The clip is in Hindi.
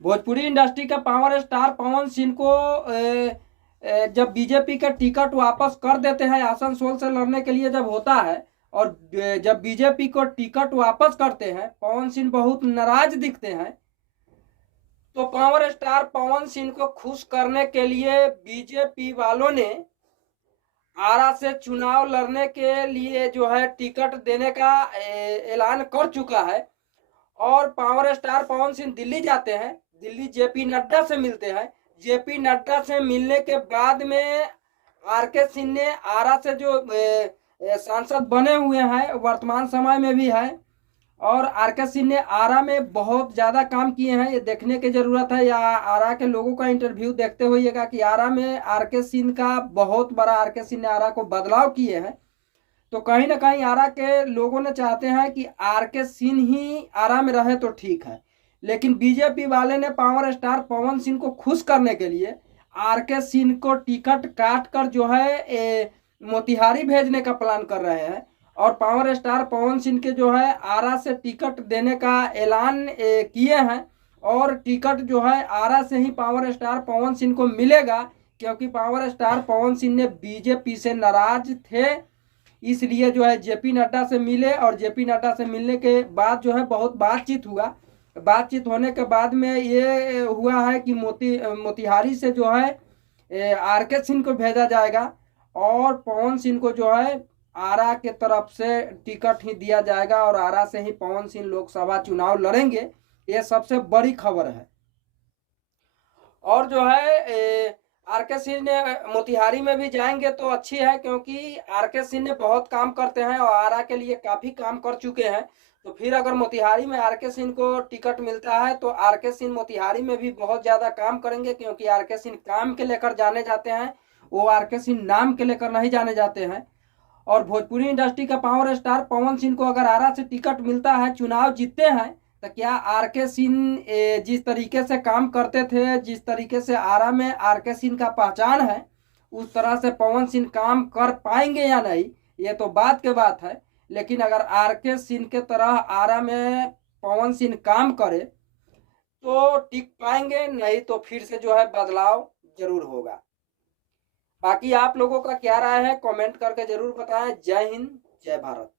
भोजपुरी इंडस्ट्री के पावर स्टार पवन सिंह को जब बीजेपी का टिकट वापस कर देते हैं, आसनसोल से लड़ने के लिए जब होता है और जब बीजेपी को टिकट वापस करते हैं, पवन सिंह बहुत नाराज दिखते हैं। तो पावर स्टार पवन सिंह को खुश करने के लिए बीजेपी वालों ने आरा से चुनाव लड़ने के लिए जो है टिकट देने का ऐलान कर चुका है। और पावर स्टार पवन सिंह दिल्ली जाते हैं, दिल्ली जेपी नड्डा से मिलते हैं। जेपी नड्डा से मिलने के बाद में आरके सिंह ने आरा से जो सांसद बने हुए हैं, वर्तमान समय में भी है, और आरके सिंह ने आरा में बहुत ज़्यादा काम किए हैं। ये देखने की ज़रूरत है, या आरा के लोगों का इंटरव्यू देखते होइएगा कि आरा में आरके सिंह का बहुत बड़ा, आरके सिंह ने आरा को बदलाव किए हैं। तो कहीं ना कहीं आरा के लोगों ने चाहते हैं कि आरके सिंह ही आरा में रहे तो ठीक है, लेकिन बीजेपी वाले ने पावर स्टार पवन सिंह को खुश करने के लिए आरके सिंह को टिकट काट कर जो है मोतिहारी भेजने का प्लान कर रहे हैं। और पावर स्टार पवन सिंह के जो है आरा से टिकट देने का ऐलान किए हैं, और टिकट जो है आरा से ही पावर स्टार पवन सिंह को मिलेगा, क्योंकि पावर स्टार पवन सिंह ने बीजेपी से नाराज थे, इसलिए जो है जेपी नड्डा से मिले। और जेपी नड्डा से मिलने के बाद जो है बहुत बातचीत हुआ। बातचीत होने के बाद में ये हुआ है कि मोतिहारी से जो है आरके सिंह को भेजा जाएगा, और पवन सिंह को जो है आरा के तरफ से टिकट ही दिया जाएगा, और आरा से ही पवन सिंह लोकसभा चुनाव लड़ेंगे। ये सबसे बड़ी खबर है। और जो है आरके सिंह ने मोतिहारी में भी जाएंगे तो अच्छी है, क्योंकि आरके सिंह ने बहुत काम करते हैं और आरा के लिए काफ़ी काम कर चुके हैं। तो फिर अगर मोतिहारी में आरके सिंह को टिकट मिलता है तो आरके सिंह मोतिहारी में भी बहुत ज़्यादा काम करेंगे, क्योंकि आरके सिंह काम के लेकर जाने जाते हैं, वो आरके सिंह नाम के लेकर नहीं जाने जाते हैं। और भोजपुरी इंडस्ट्री का पावर स्टार पवन सिंह को अगर आरा से टिकट मिलता है, चुनाव जीतते हैं, तो क्या आरके सिंह जिस तरीके से काम करते थे, जिस तरीके से आरा में आरके सिंह का पहचान है, उस तरह से पवन सिंह काम कर पाएंगे या नहीं, ये तो बात के बात है। लेकिन अगर आरके सिंह के तरह आरा में पवन सिंह काम करे तो टिक पाएंगे, नहीं तो फिर से जो है बदलाव जरूर होगा। बाकी आप लोगों का क्या राय है, कमेंट करके जरूर बताएं। जय हिंद, जय भारत।